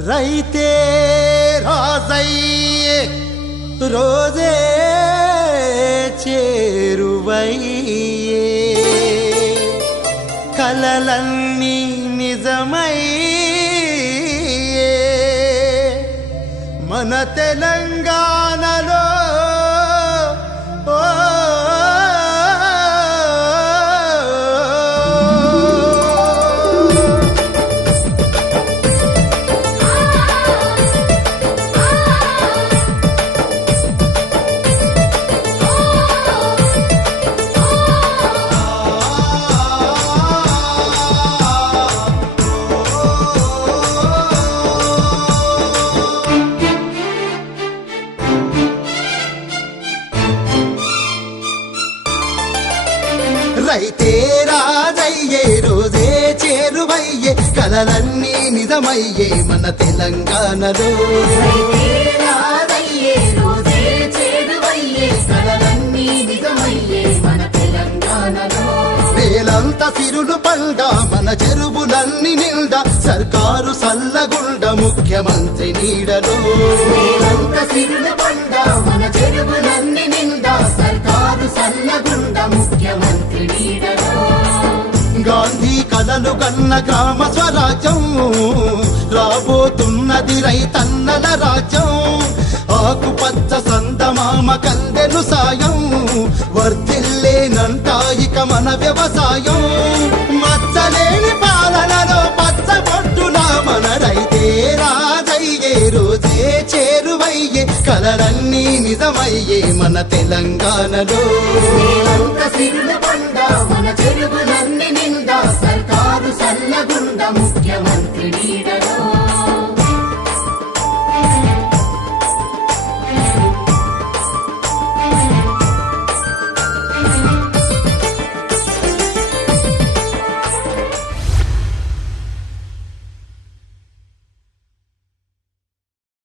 రైతే రాజయ్యే రోజే చేరువయ్యే కలలన్నీ నిజమయ్యే మన తెలంగాణలో రైతే రాజయ్యే రోజే చేరువయ్యే కలలన్నీ నిజమయ్యే మన తెలంగాణలో నేలంత సిరులు పండా మన చెరువులన్నీ నిండా సర్కారు సల్లగుండ ముఖ్యమంత్రి నీడలో సిరులు పండా మన చెరువులన్నీ నిండా సర్కారు సల్లగుండ ముఖ్యమంత్రి నీడలో గాంధీ కలలు కన్న గ్రామ స్వరాజ్యం రాబోతున్నది రైతన్నల రాజ్యం ఆకుపచ్చ సందమామ కందెను సాయం వర్ధిల్లేనంట ఇక మన వ్యవసాయం మచ్చలేని పాలనలో పచ్చబొట్టులా మన రైతే రాజయ్యే రోజే చేరువయ్యే కలలన్నీ నిజమయ్యే మన తెలంగాణలో మన చెరువులన్నీ నిండా సర్కారు సల్లగుండ ముఖ్యమంత్రి నీడలో